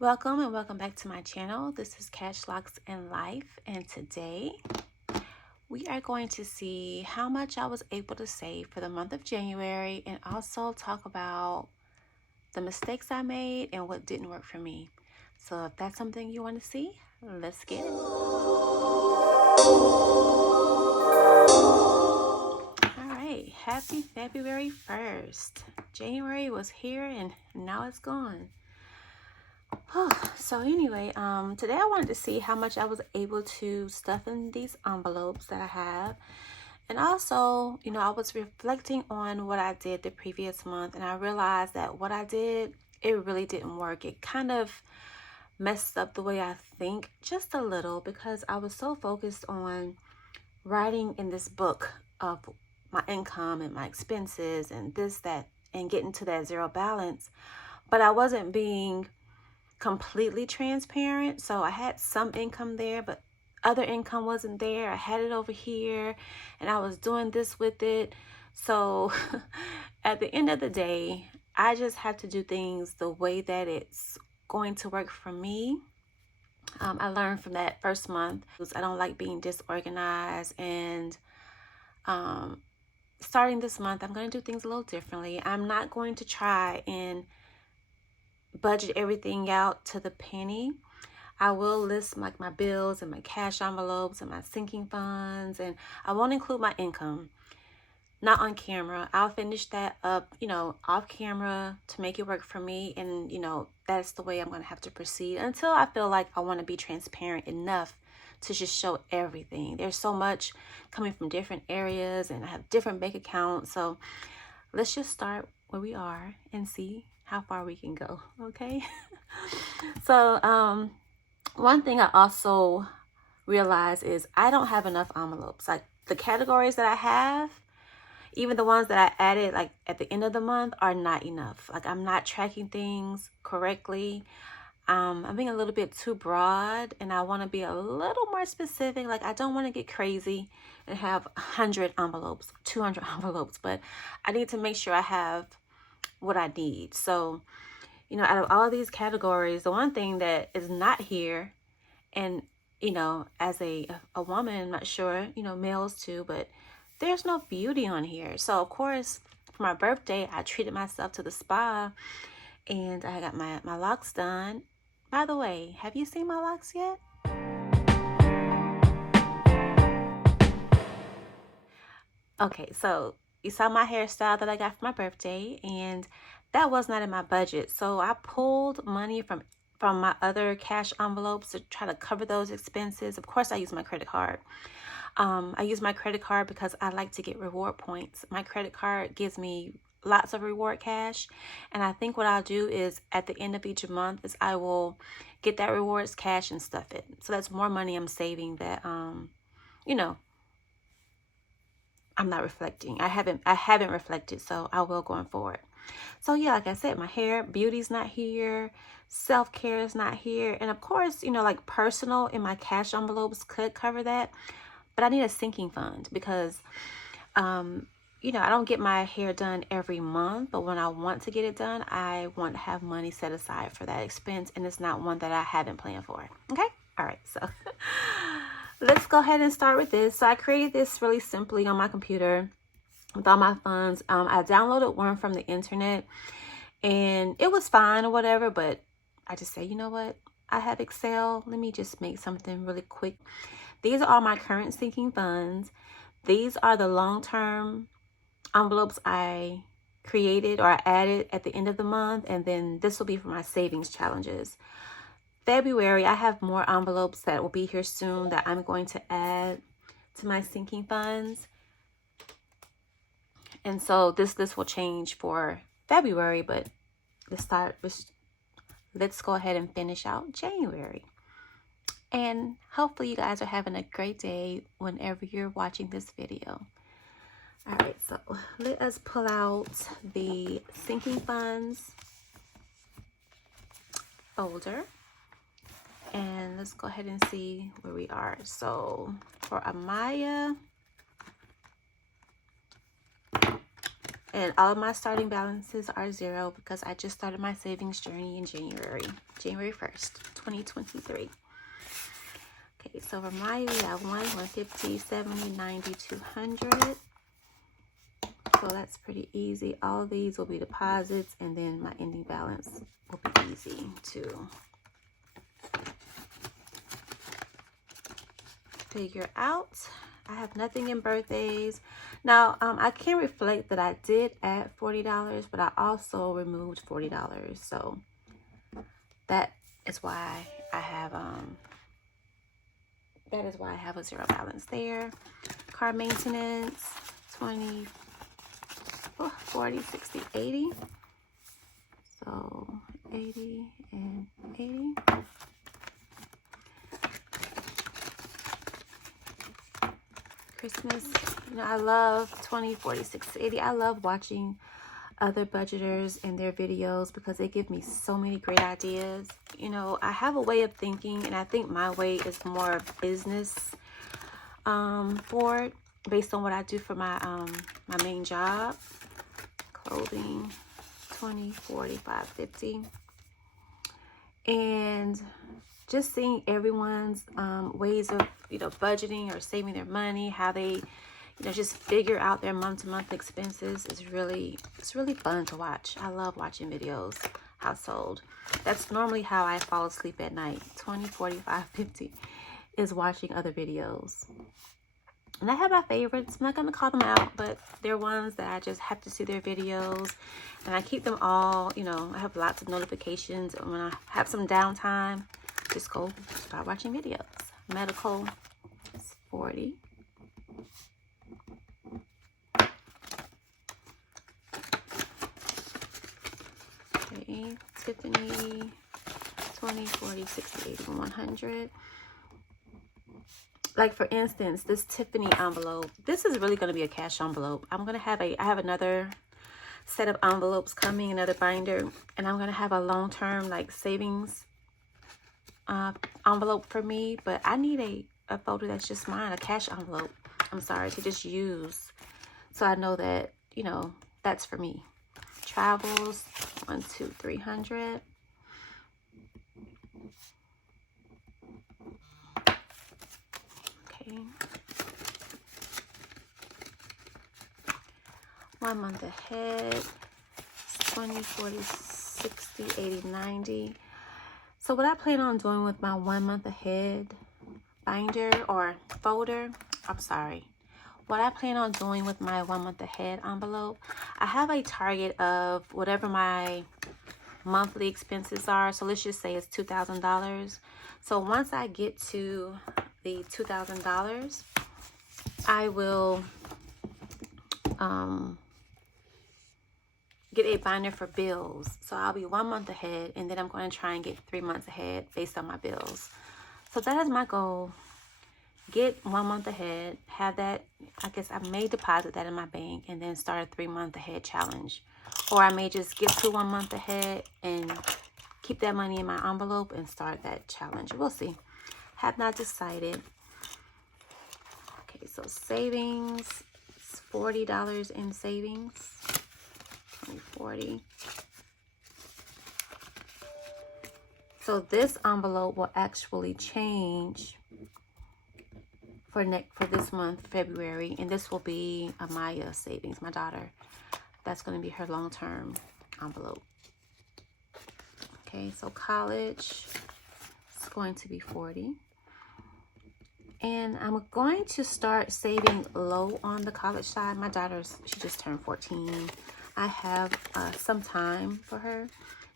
Welcome and welcome back to my channel. This is Cash Locs in Life, and today we are going to see how much I was able to save for the month of January and also talk about the mistakes I made and what didn't work for me. So if that's something you want to see, let's get it. All right, happy February 1st. January was here and now it's gone. So anyway, today I wanted to see how much I was able to stuff in these envelopes that I have. And also, I was reflecting on what I did the previous month, and I realized that what I did, it really didn't work. It kind of messed up the way I think just a little because I was so focused on writing in this book of my income and my expenses and this, that, and getting to that zero balance. But I wasn't being completely transparent. So I had some income there, but other income wasn't there. I had it over here and I was doing this with it. So at the end of the day, I just have to do things the way that it's going to work for me. I learned from that first month. I don't like being disorganized, and starting this month, I'm going to do things a little differently. I'm not going to try and budget everything out to the penny. I will list like my bills and my cash envelopes and my sinking funds, and I won't include my income. Not on camera. I'll finish that up, off camera to make it work for me. And, that's the way I'm going to have to proceed until I feel like I want to be transparent enough to just show everything. There's so much coming from different areas and I have different bank accounts. So let's just start where we are and see how far we can go. Okay. So, one thing I also realized is I don't have enough envelopes. Like the categories that I have, even the ones that I added like at the end of the month, are not enough. Like I'm not tracking things correctly. I'm being a little bit too broad, and I want to be a little more specific. Like I don't want to get crazy and have 100 envelopes, 200 envelopes, but I need to make sure I have what I need. So, out of all of these categories, the one thing that is not here, and as a woman, I'm not sure, males too, but there's no beauty on here. So of course, for my birthday, I treated myself to the spa and I got my locks done. By the way, have you seen my locks yet? Okay, so you saw my hairstyle that I got for my birthday, and that was not in my budget. So I pulled money from my other cash envelopes to try to cover those expenses. Of course, I use my credit card. I use my credit card because I like to get reward points. My credit card gives me lots of reward cash, and I think what I'll do is at the end of each month is I will get that rewards cash and stuff it. So that's more money I'm saving that I'm not reflecting. I haven't reflected, so I will going forward. So yeah, like I said, my hair, beauty's not here, self-care is not here, and of course, like personal in my cash envelopes could cover that, but I need a sinking fund because I don't get my hair done every month, but when I want to get it done, I want to have money set aside for that expense, and it's not one that I haven't planned for. Okay? All right, so let's go ahead and start with this. So I created this really simply on my computer with all my funds. I downloaded one from the internet, and it was fine or whatever, but I just say, you know what? I have Excel. Let me just make something really quick. These are all my current sinking funds. These are the long-term envelopes I created or I added at the end of the month, and then this will be for my savings challenges. February, I have more envelopes that will be here soon that I'm going to add to my sinking funds. And so this will change for February, but let's go ahead and finish out January. And hopefully you guys are having a great day whenever you're watching this video. All right, so let us pull out the sinking funds folder. And let's go ahead and see where we are. So for Amaya, And all of my starting balances are 0 because I just started my savings journey in January 1st, 2023. Okay, so for Maya, we have 150, 70, 90, 200. So that's pretty easy. All of these will be deposits, and then my ending balance will be easy to figure out. I have nothing in birthdays. Now, I can reflect that I did add $40, but I also removed $40. So that is why I have a 0 balance there. Car maintenance, 20, 40, 60, 80. So 80 and 80. Christmas, you know, I love 20, 40, 60, 80. I love watching other budgeters and their videos because they give me so many great ideas. You know, I have a way of thinking, and I think my way is more business forward based on what I do for my my main job. Clothing, 20, 45, 50. And just seeing everyone's ways of, you know, budgeting or saving their money, how they, you know, just figure out their month-to-month expenses is really fun to watch. I love watching videos, household. That's normally how I fall asleep at night. 20, 45, 50 is watching other videos. And I have my favorites. I'm not going to call them out, but they're ones that I just have to see their videos. And I keep them all, you know, I have lots of notifications. And when I have some downtime, just go start watching videos. Medical is 40. Okay, Tiffany, 20, 40, 60, 80, 100. Like for instance, this Tiffany envelope, this is really going to be a cash envelope. I have another set of envelopes coming, another binder, and I'm going to have a long-term like savings envelope for me, but I need a folder that's just mine, a cash envelope, I'm sorry, to just use so I know that, you know, that's for me. Travels, 1, 2, 300. Okay. 1 month ahead, 20, 40, 60, 80, 90. So what I plan on doing with my 1 month ahead binder or folder, what I plan on doing with my 1 month ahead envelope, I have a target of whatever my monthly expenses are. So let's just say it's $2,000. So once I get to the $2,000, I will get a binder for bills. So I'll be 1 month ahead, and then I'm going to try and get 3 months ahead based on my bills. So that is my goal. Get 1 month ahead, have that, I guess I may deposit that in my bank and then start a 3 month ahead challenge. Or I may just get to 1 month ahead and keep that money in my envelope and start that challenge. We'll see. Have not decided. Okay, so savings, it's $40 in savings. 40. So this envelope will actually change for this month, February, and this will be Amaya savings, my daughter. That's going to be her long-term envelope. Okay, so college is going to be 40. And I'm going to start saving low on the college side. My she just turned 14. I have some time for her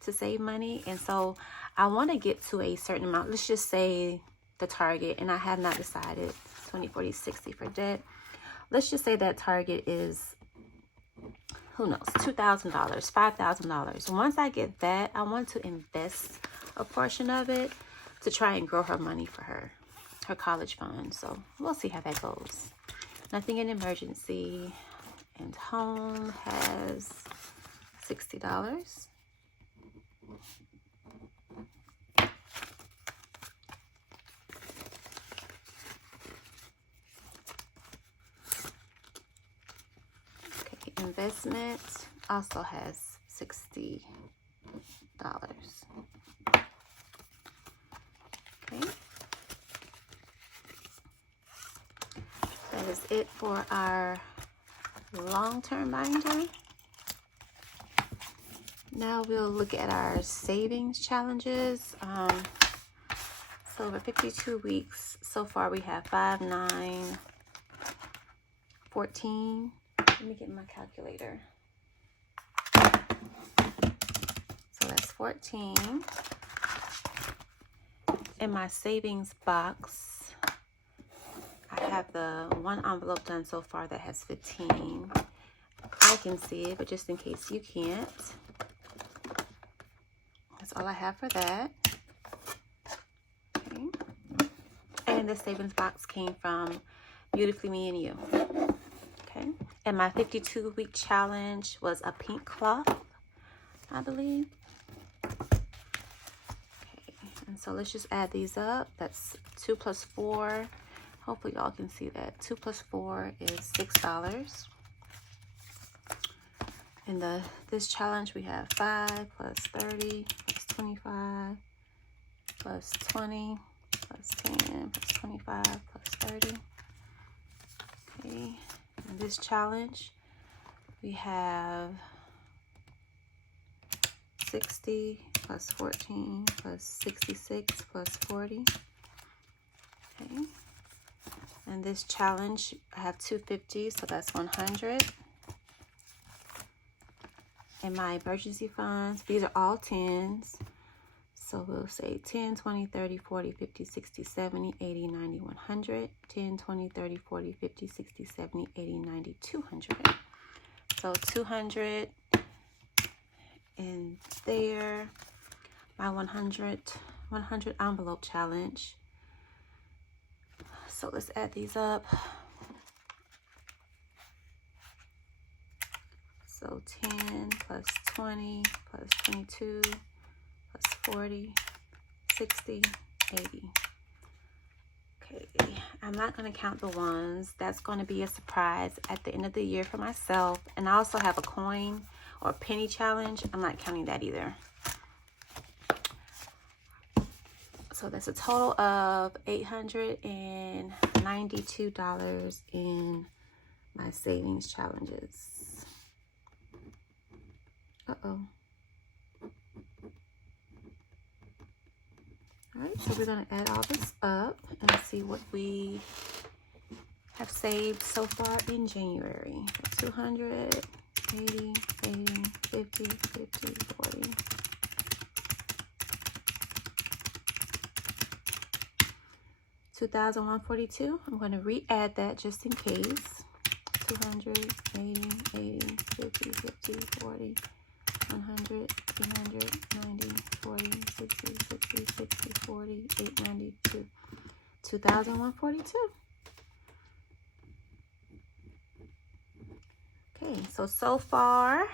to save money, and so I want to get to a certain amount. Let's just say the target, and I have not decided, 20, 40, 60 for debt. Let's just say that target is, who knows, $2,000, $5,000. Once I get that, I want to invest a portion of it to try and grow her money for her college fund. So we'll see how that goes. Nothing in emergency. And home has $60. Okay, investment also has $60. Okay. That is it for our long-term binder. Now we'll look at our savings challenges. So over 52 weeks, so far we have 5, 9, 14. Let me get my calculator. So that's 14. In my savings box, I have the one envelope done so far that has 15. I can see it, but just in case you can't, that's all I have for that. Okay. And the savings box came from Beautifully Me and You. Okay. And my 52-week challenge was a pink cloth, I believe. Okay. And so let's just add these up. That's 2 plus 4. Hopefully y'all can see that. 2 plus 4 is $6. In this challenge, we have 5 plus 30 plus 25 plus 20 plus 10 plus 25 plus 30. Okay. In this challenge, we have 60 plus 14 plus 66 plus 40. Okay. In this challenge, I have 250, so that's 100. In my emergency funds, these are all 10s. So we'll say 10, 20, 30, 40, 50, 60, 70, 80, 90, 100. 10, 20, 30, 40, 50, 60, 70, 80, 90, 200. So 200 in there. My 100 envelope challenge. So let's add these up. So 10 plus 20 plus 22 plus 40, 60, 80. Okay, I'm not going to count the ones. That's going to be a surprise at the end of the year for myself. And I also have a coin or penny challenge. I'm not counting that either. So that's a total of $892 in my savings challenges. Uh-oh. All right, so we're going to add all this up and see what we have saved so far in January. 200, 80, 80, 50, 50, 40. $2,142. I'm going to re-add that just in case. 200, 80, 80, 50, 50, 40. 100, 300, 90, 40, 60, 60, 60, 40, 892, 2,142. Okay, so far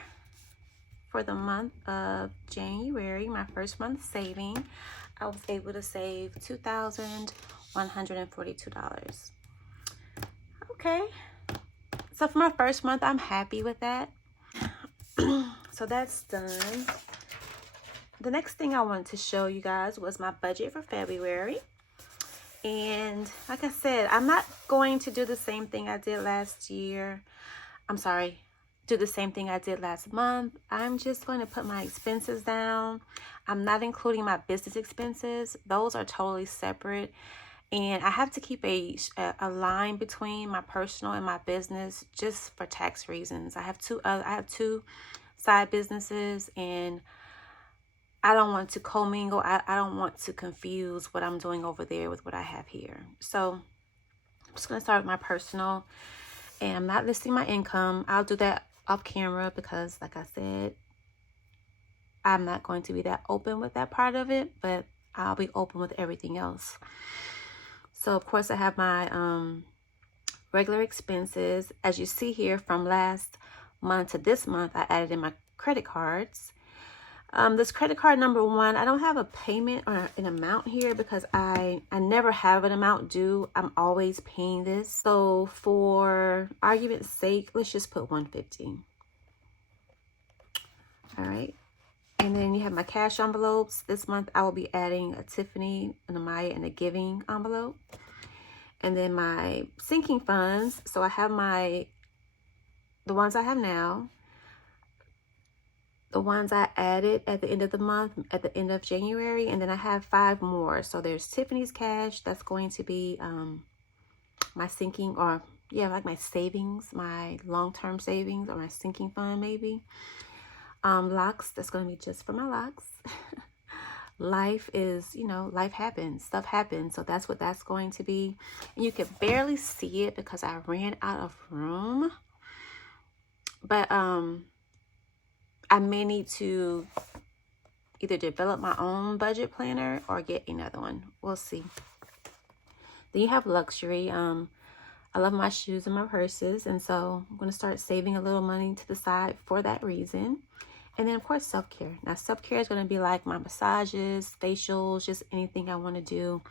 for the month of January, my first month saving, I was able to save $2,142. Okay, so for my first month, I'm happy with that. So that's done. The next thing I wanted to show you guys was my budget for February. And like I said, I'm not going to do the same thing I did last year. I'm sorry, do the same thing I did last month. I'm just going to put my expenses down. I'm not including my business expenses. Those are totally separate. And I have to keep a line between my personal and my business just for tax reasons. I have two side businesses, and I don't want to commingle. I don't want to confuse what I'm doing over there with what I have here. So I'm just going to start with my personal, and I'm not listing my income. I'll do that off camera because, like I said, I'm not going to be that open with that part of it, but I'll be open with everything else. So of course I have my regular expenses. As you see here, from last month to this month, I added in my credit cards. This credit card number 1, I don't have a payment or an amount here because I never have an amount due. I'm always paying this. So for argument's sake, let's just put $150. All right. And then you have my cash envelopes. This month I will be adding a Tiffany, an Amaya, and a Giving envelope. And then my sinking funds. So I have the ones I have now, the ones I added at the end of the month, at the end of January, and then I have 5 more. So there's Tiffany's cash. That's going to be my sinking, or yeah, like my savings, my long-term savings, or my sinking fund maybe. Locs, that's going to be just for my locks. Life is, you know, life happens, stuff happens. So that's what that's going to be. And you can barely see it because I ran out of room. But I may need to either develop my own budget planner or get another one. We'll see. Then you have luxury. I love my shoes and my purses, and so I'm going to start saving a little money to the side for that reason. And then, of course, self-care. Now, self-care is going to be like my massages, facials, just anything I want to do.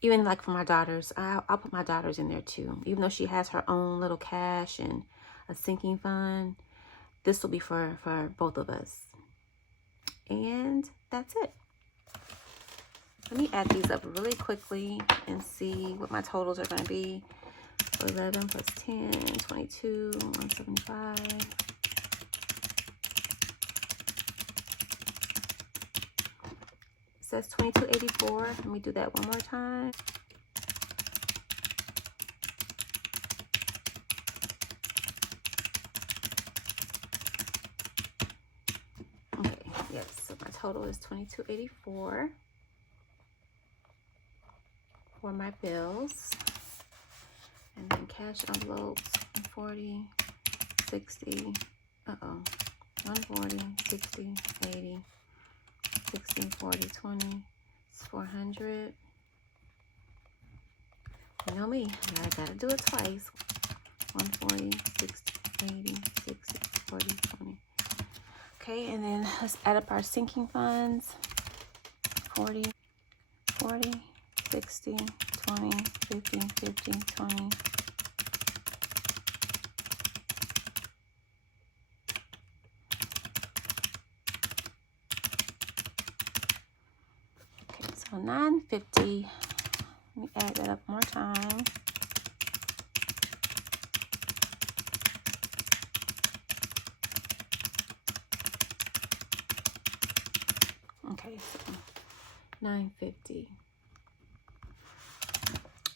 Even like for my daughters, I'll put my daughters in there too. Even though she has her own little cash and a sinking fund, this will be for both of us. And that's it. Let me add these up really quickly and see what my totals are going to be. 11 plus 10, 22, 175. It says 2284. Let me do that one more time. Okay, yes, so my total is 2284 for my bills. And then cash envelopes, 40, 60, 140, 60, 80, 60, 40, 20, it's 400. You know me, I gotta do it twice. 140, 60, 80, 60, 40, 20. Okay, and then let's add up our sinking funds. 40, 40, 60, 20, 50, 50, 20. Okay, so 950. Let me add that up more time. Okay, so 950.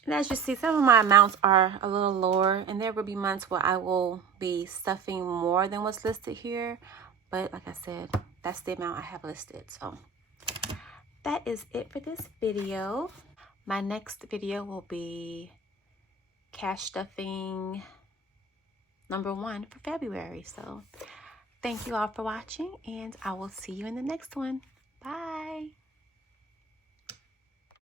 And as you see, some of my amounts are a little lower, and there will be months where I will be stuffing more than what's listed here. But like I said, that's the amount I have listed. So that is it for this video. My next video will be cash stuffing #1 for February. So thank you all for watching, and I will see you in the next one. Bye.